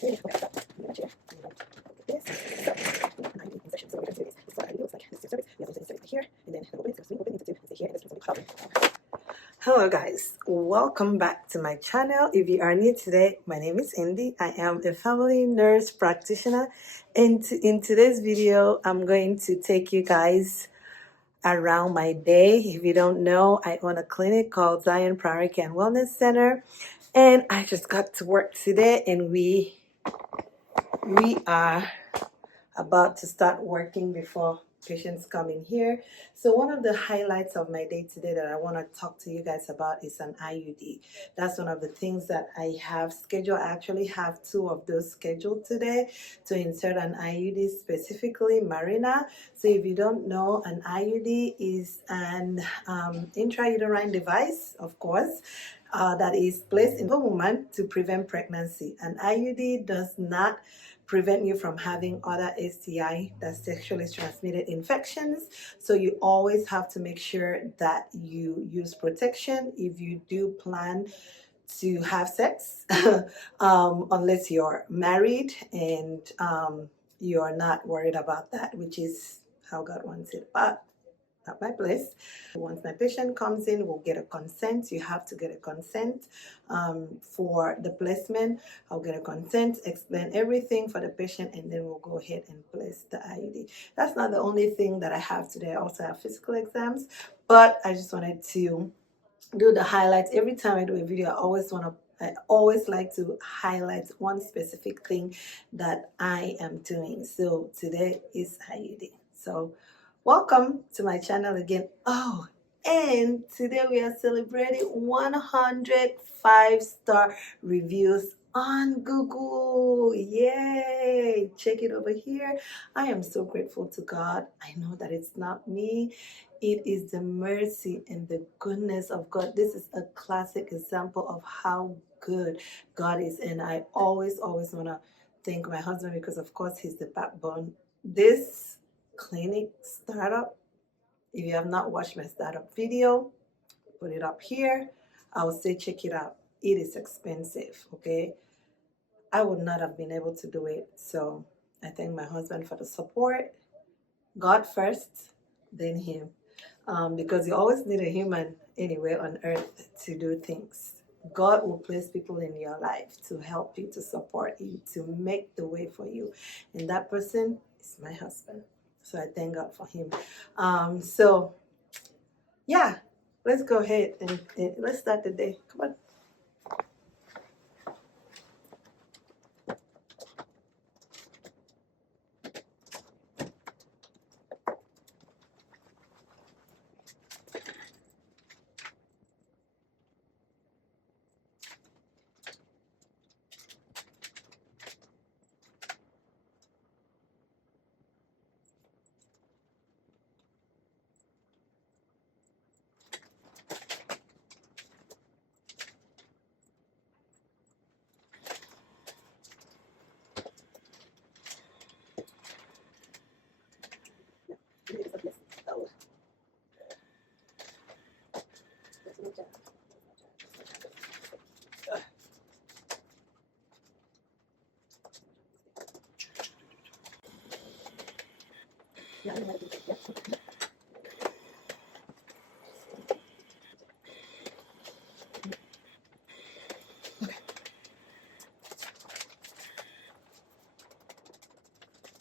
Okay, stop. I'm gonna chair. I'm gonna look at this. So, IUD insertion. So, what we're going to do is, this is what IUD looks like. This is your cervix. We are going to insert it here, and then the open. It's going to swing open into two. Stay here, and this is going to be covered. Hello guys, welcome back to my channel. If you are new today, my name is Indy. I am a family nurse practitioner, and in today's video I'm going to take you guys around my day. If you don't know, I own a clinic called Zion Primary Care and Wellness Center, and I just got to work today, and we are about to start working before patients come in here. So one of the highlights of my day today that I want to talk to you guys about is an IUD. That's one of the things that I have scheduled. I actually have two of those scheduled today to insert an IUD, specifically Marina. So if you don't know, an IUD is an intrauterine device, of course, that is placed in the woman to prevent pregnancy. An IUD does not prevent you from having other STI, that's sexually transmitted infections. So you always have to make sure that you use protection if you do plan to have sex, unless you're married and you're not worried about that, which is how God wants it. But at my place, once my patient comes in, we'll get a consent. You have to get a consent for the placement. I'll get a consent, explain everything for the patient, and then we'll go ahead and place the IUD. That's not the only thing that I have today. I also have physical exams, but I just wanted to do the highlights. Every time I do a video, I always like to highlight one specific thing that I am doing. So today is IUD. So welcome to my channel again. Oh, and today we are celebrating 100 5-star reviews on Google. Yay! Check it over here. I am so grateful to God. I know that it's not me. It is the mercy and the goodness of God. This is a classic example of how good God is. And I always want to thank my husband because, of course, he's the backbone. This clinic startup, if you have not watched my startup video, put it up here. I would say check it out. It is expensive, okay? I would not have been able to do it. So I thank my husband for the support. God first, then him. Because you always need a human anywhere on earth to do things. God will place people in your life to help you, to support you, to make the way for you. And that person is my husband. So I thank God for him. So yeah, let's go ahead and let's start the day. Come on.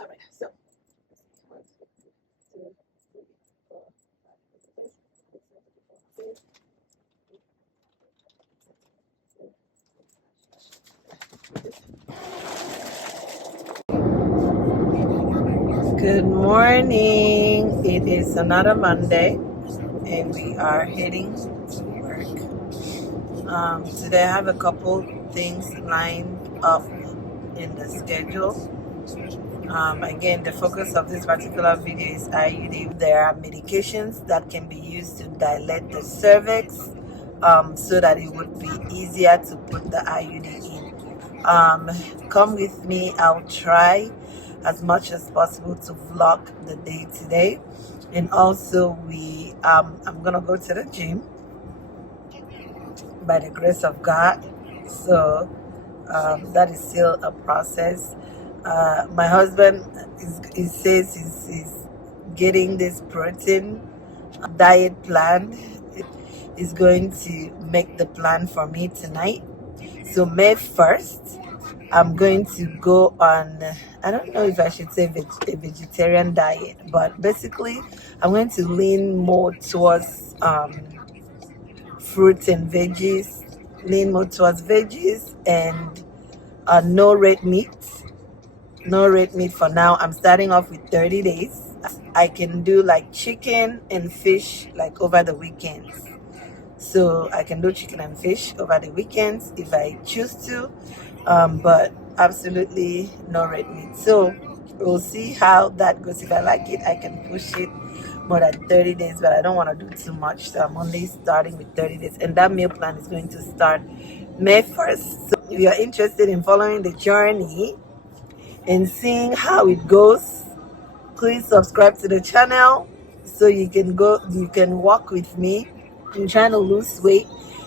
All right, so 1, 2, 3, 4, 5, 6, 7, 8. Good morning. It is another Monday, and we are heading to work. Today I have a couple things lined up in the schedule. Again, the focus of this particular video is IUD. There are medications that can be used to dilate the cervix so that it would be easier to put the IUD in. Come with me. I'll try as much as possible to vlog the day today. And also I'm gonna go to the gym by the grace of God. So That is still a process. My husband says he's getting this protein diet plan. Is going to make the plan for me tonight. So May 1st, I'm going to go on, I don't know if I should say a vegetarian diet, but basically I'm going to lean more towards fruits and veggies, and no red meat. No red meat for now. I'm starting off with 30 days. I can do like chicken and fish like over the weekends. So I can do chicken and fish over the weekends if I choose to, but absolutely no red meat. So we'll see how that goes. If I like it, I can push it more than 30 days, but I don't want to do too much. So I'm only starting with 30 days. And that meal plan is going to start May 1st. So if you're interested in following the journey and seeing how it goes, please subscribe to the channel so you can walk with me. I'm trying to lose weight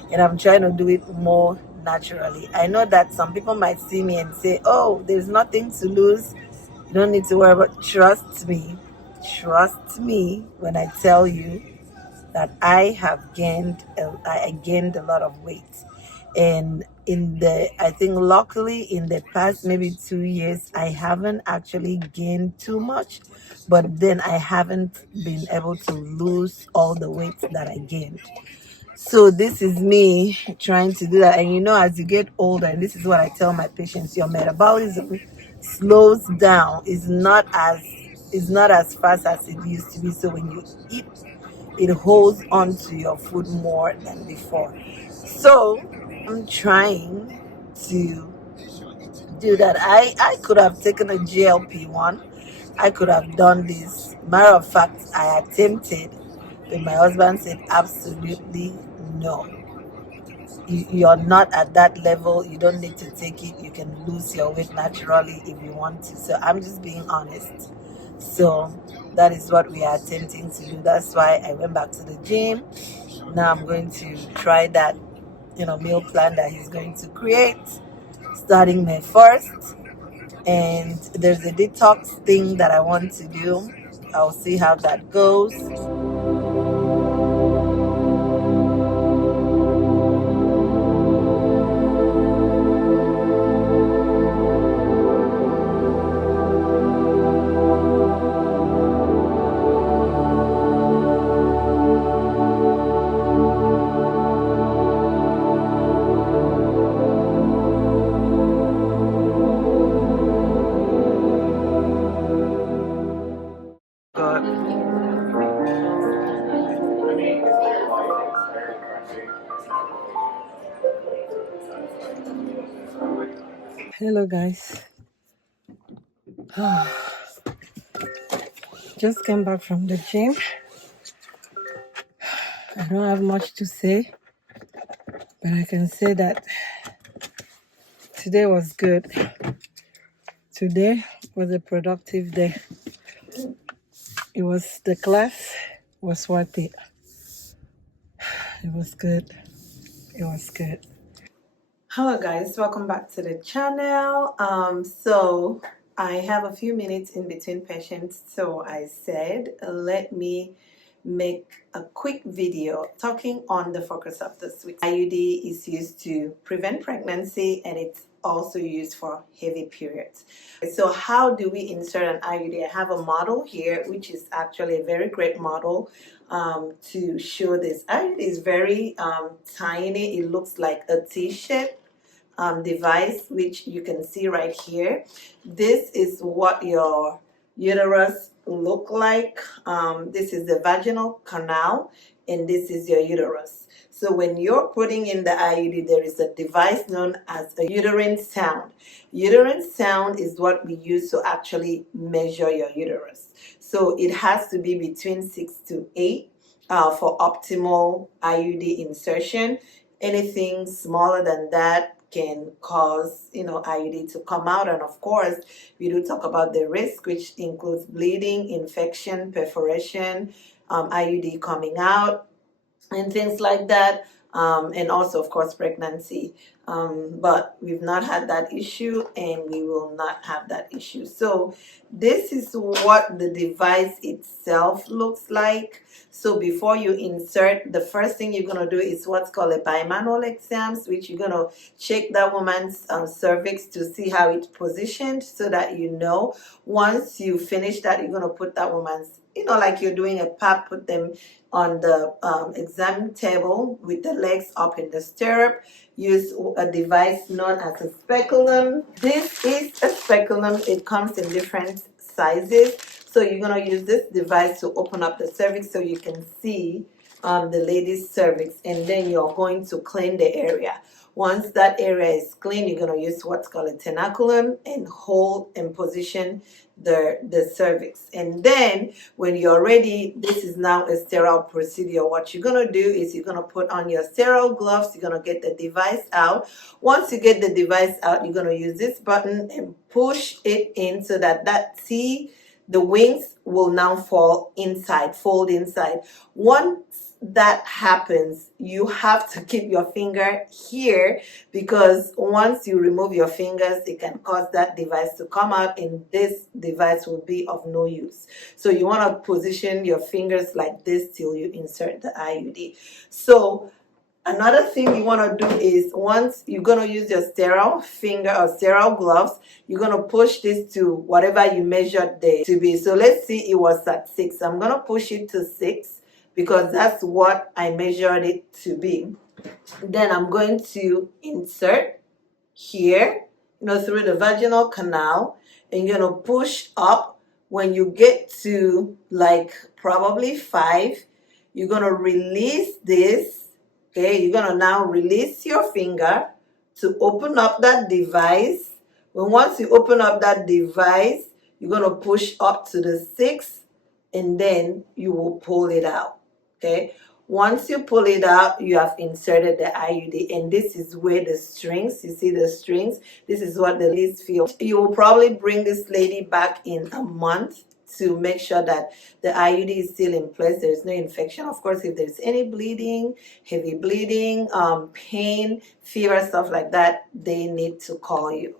and I'm trying to do it more naturally. I know that some people might see me and say, oh, there's nothing to lose, you don't need to worry about. Trust me when I tell you that I gained a lot of weight. And I think luckily in the past maybe 2 years, I haven't actually gained too much, but then I haven't been able to lose all the weight that I gained. So this is me trying to do that. And as you get older, and this is what I tell my patients, your metabolism slows down. It's not as fast as it used to be. So when you eat, it holds on to your food more than before. So I'm trying to do that. I could have taken a GLP-1. I could have done this. Matter of fact, I attempted, but my husband said absolutely no. You're not at that level. You don't need to take it. You can lose your weight naturally if you want to. So I'm just being honest. So that is what we are attempting to do. That's why I went back to the gym. Now I'm going to try that meal plan that he's going to create starting May 1st. And there's a detox thing that I want to do. I'll see how that goes. Hello guys. Just came back from the gym. I don't have much to say, but I can say that today was good. Today was a productive day. The class was worth it. It was good. It was good. Hello guys, welcome back to the channel. So I have a few minutes in between patients, so I said let me make a quick video talking on the focus of this week. IUD is used to prevent pregnancy and it's also used for heavy periods. So how do we insert an IUD? I have a model here, which is actually a very great model to show this. IUD is very tiny. It looks like a T-shape device, which you can see right here. This is what your uterus look like. This is the vaginal canal and this is your uterus. So when you're putting in the IUD, there is a device known as a uterine sound. Uterine sound is what we use to actually measure your uterus. So it has to be between 6 to 8 for optimal IUD insertion. Anything smaller than that can cause IUD to come out. And of course we do talk about the risk, which includes bleeding, infection, perforation, IUD coming out and things like that, and also of course pregnancy. but we've not had that issue and we will not have that issue. So this is what the device itself looks like. So before you insert, the first thing you're going to do is what's called a bimanual exams, which you're going to check that woman's cervix to see how it's positioned, so that you know. Once you finish that, you're going to put that woman's, like you're doing a pap, put them on the exam table with the legs up in the stirrup. Use a device known as a speculum. This is a speculum. It comes in different sizes. So you're going to use this device to open up the cervix so you can see the lady's cervix, and then you're going to clean the area. Once that area is clean, you're going to use what's called a tenaculum and hold and position the cervix. And then when you're ready, this is now a sterile procedure. What you're going to do is you're going to put on your sterile gloves. You're going to get the device out. Once you get the device out, you're going to use this button and push it in so that the wings will now fold inside. Once that happens, you have to keep your finger here, because once you remove your fingers, it can cause that device to come out and this device will be of no use. So you want to position your fingers like this till you insert the IUD. So another thing you want to do is, once you're going to use your sterile finger or sterile gloves, you're going to push this to whatever you measured there to be. So let's see, it was at 6. I'm going to push it to 6 because that's what I measured it to be. Then I'm going to insert here, through the vaginal canal, and you're going to push up. When you get to like probably 5, you're going to release this. Okay, you're going to now release your finger to open up that device. Once you open up that device, you're going to push up to the 6, and then you will pull it out. Okay, once you pull it out, you have inserted the IUD, and this is where the strings, you see the strings, this is what the ladies feel. You will probably bring this lady back in a month to make sure that the IUD is still in place, there is no infection. Of course, if there's any bleeding, heavy bleeding, pain, fever, stuff like that, they need to call you.